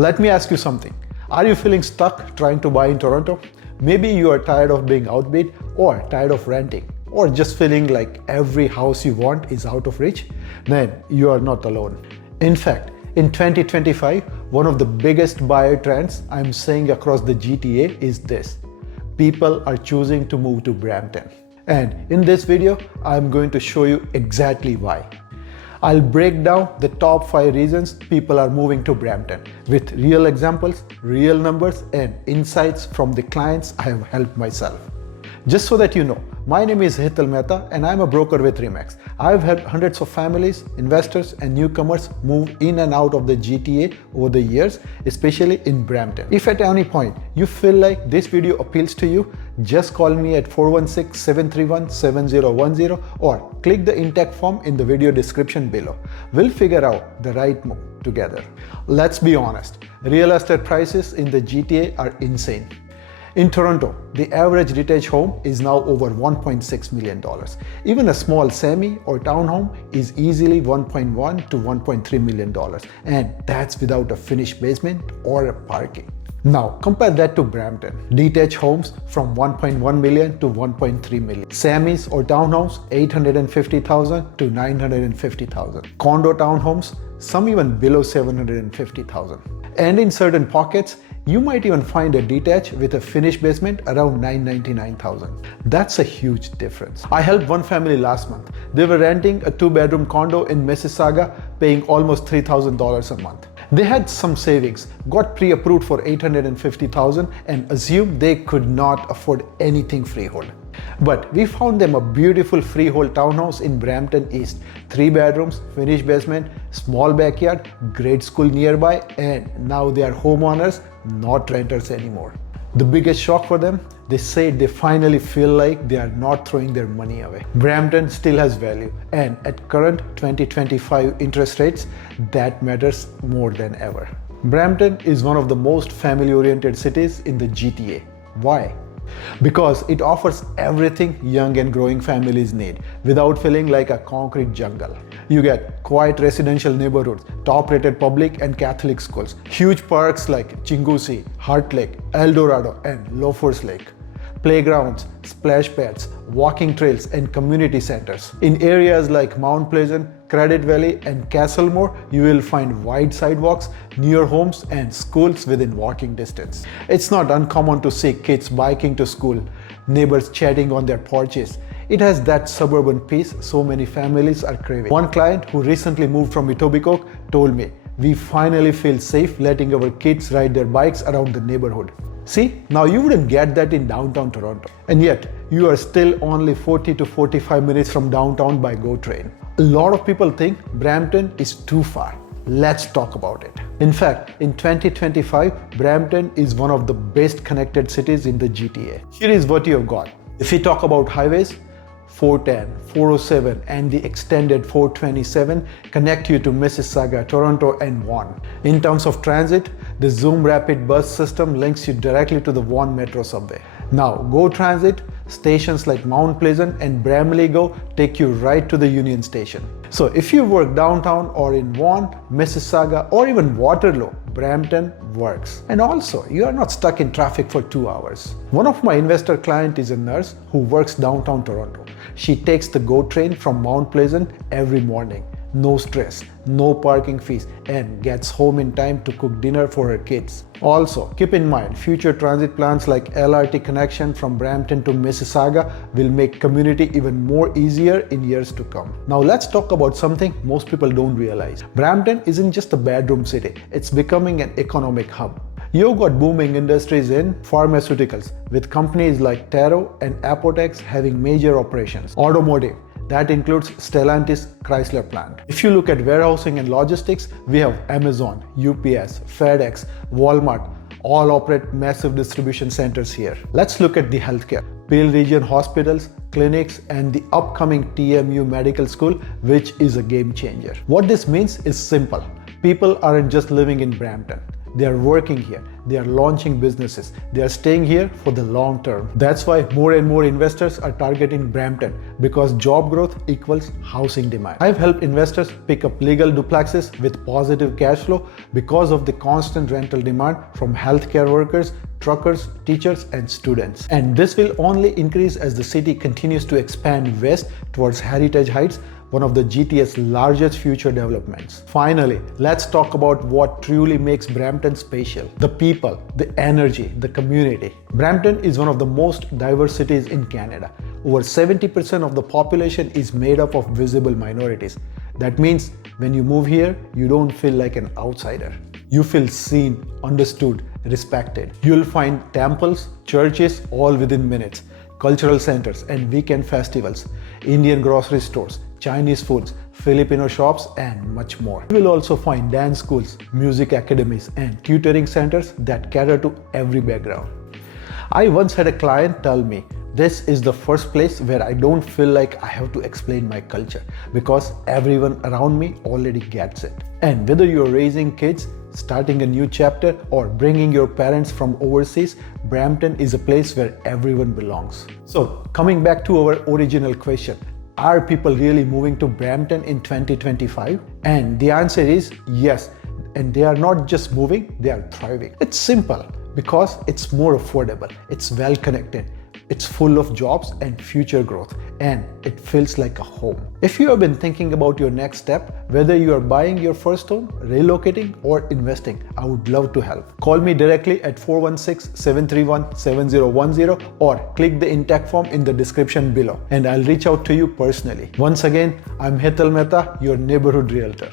Let me ask you something. Are you feeling stuck trying to buy in Toronto? Maybe you are tired of being outbid or tired of renting or just feeling like every house you want is out of reach. Then you are not alone. In fact, in 2025, one of the biggest buyer trends I'm seeing across the GTA is this. People are choosing to move to Brampton. And in this video, I'm going to show you exactly why. I'll break down the top 5 reasons people are moving to Brampton with real examples, real numbers, and insights from the clients I have helped myself. Just so that you know, my name is Hetal Mehta and I'm a broker with Remax. I've helped hundreds of families, investors, and newcomers move in and out of the GTA over the years, especially in Brampton. If at any point you feel like this video appeals to you, just call me at 416-731-7010 or click the intake form in the video description below. We'll figure out the right move together. Let's be honest, real estate prices in the GTA are insane. In Toronto, the average detached home is now over $1.6 million. Even a small semi or townhome is easily $1.1 to $1.3 million, and that's without a finished basement or a parking. Now compare that to Brampton. Detached homes from 1.1 million to 1.3 million. Semis or townhomes 850,000 to 950,000. Condo townhomes, some even below 750,000. And in certain pockets, you might even find a detached with a finished basement around 999,000. That's a huge difference. I helped one family last month. They were renting a 2-bedroom condo in Mississauga, paying almost $3,000 a month. They had some savings, got pre-approved for $850,000 and assumed they could not afford anything freehold. But we found them a beautiful freehold townhouse in Brampton East. 3 bedrooms, finished basement, small backyard, great school nearby, and now they are homeowners, not renters anymore. The biggest shock for them, they said they finally feel like they are not throwing their money away. Brampton still has value, and at current 2025 interest rates, that matters more than ever. Brampton is one of the most family-oriented cities in the GTA. Why? Because it offers everything young and growing families need without feeling like a concrete jungle. You get quiet residential neighborhoods, top-rated public and Catholic schools, huge parks like Chinguacousy, Heart Lake, El Dorado, and Loafers Lake, playgrounds, splash pads, walking trails, and community centers. In areas like Mount Pleasant, Credit Valley, and Castlemore, you will find wide sidewalks, near homes, and schools within walking distance. It's not uncommon to see kids biking to school, neighbors chatting on their porches. It has that suburban peace so many families are craving. One client who recently moved from Etobicoke told me, "We finally feel safe letting our kids ride their bikes around the neighborhood." See, now you wouldn't get that in downtown Toronto. And yet, you are still only 40 to 45 minutes from downtown by GO train. A lot of people think Brampton is too far. Let's talk about it. In fact, in 2025, Brampton is one of the best connected cities in the GTA. Here is what you've got. If we talk about highways, 410, 407, and the extended 427 connect you to Mississauga, Toronto, and Vaughan. In terms of transit, the Zoom Rapid bus system links you directly to the Vaughan Metro subway. Now, GO Transit, stations like Mount Pleasant and Bramley GO take you right to the Union Station. So if you work downtown or in Vaughan, Mississauga, or even Waterloo, Brampton works. And also, you are not stuck in traffic for 2 hours. One of my investor clients is a nurse who works downtown Toronto. She takes the GO train from Mount Pleasant every morning. No stress, no parking fees, and gets home in time to cook dinner for her kids. Also, keep in mind, future transit plans like LRT connection from Brampton to Mississauga will make commuting even more easier in years to come. Now let's talk about something most people don't realize. Brampton isn't just a bedroom city, it's becoming an economic hub. You've got booming industries in pharmaceuticals, with companies like Taro and Apotex having major operations. Automotive, that includes Stellantis Chrysler plant. If you look at warehousing and logistics, we have Amazon, UPS, FedEx, Walmart, all operate massive distribution centers here. Let's look at the healthcare. Peel Region hospitals, clinics, and the upcoming TMU Medical School, which is a game changer. What this means is simple. People aren't just living in Brampton. They are working here. They are launching businesses. They are staying here for the long term. That's why more and more investors are targeting Brampton, because job growth equals housing demand. I've helped investors pick up legal duplexes with positive cash flow because of the constant rental demand from healthcare workers, truckers, teachers, and students. And this will only increase as the city continues to expand west towards Heritage Heights, one of the GTA's largest future developments. Finally, let's talk about what truly makes Brampton special. The people, the energy, the community. Brampton is one of the most diverse cities in Canada. Over 70% of the population is made up of visible minorities. That means when you move here, you don't feel like an outsider. You feel seen, understood, respected. You'll find temples, churches all within minutes, cultural centers and weekend festivals, Indian grocery stores, Chinese foods, Filipino shops, and much more. You will also find dance schools, music academies, and tutoring centers that cater to every background. I once had a client tell me, "This is the first place where I don't feel like I have to explain my culture because everyone around me already gets it." And whether you're raising kids, starting a new chapter, or bringing your parents from overseas, Brampton is a place where everyone belongs. So, coming back to our original question, are people really moving to Brampton in 2025? And the answer is yes. And they are not just moving, they are thriving. It's simple because it's more affordable, it's well connected, it's full of jobs and future growth, and it feels like a home. If you have been thinking about your next step, whether you are buying your first home, relocating, or investing, I would love to help. Call me directly at 416-731-7010 or click the intake form in the description below and I'll reach out to you personally. Once again, I'm Hetal Mehta, your neighborhood realtor.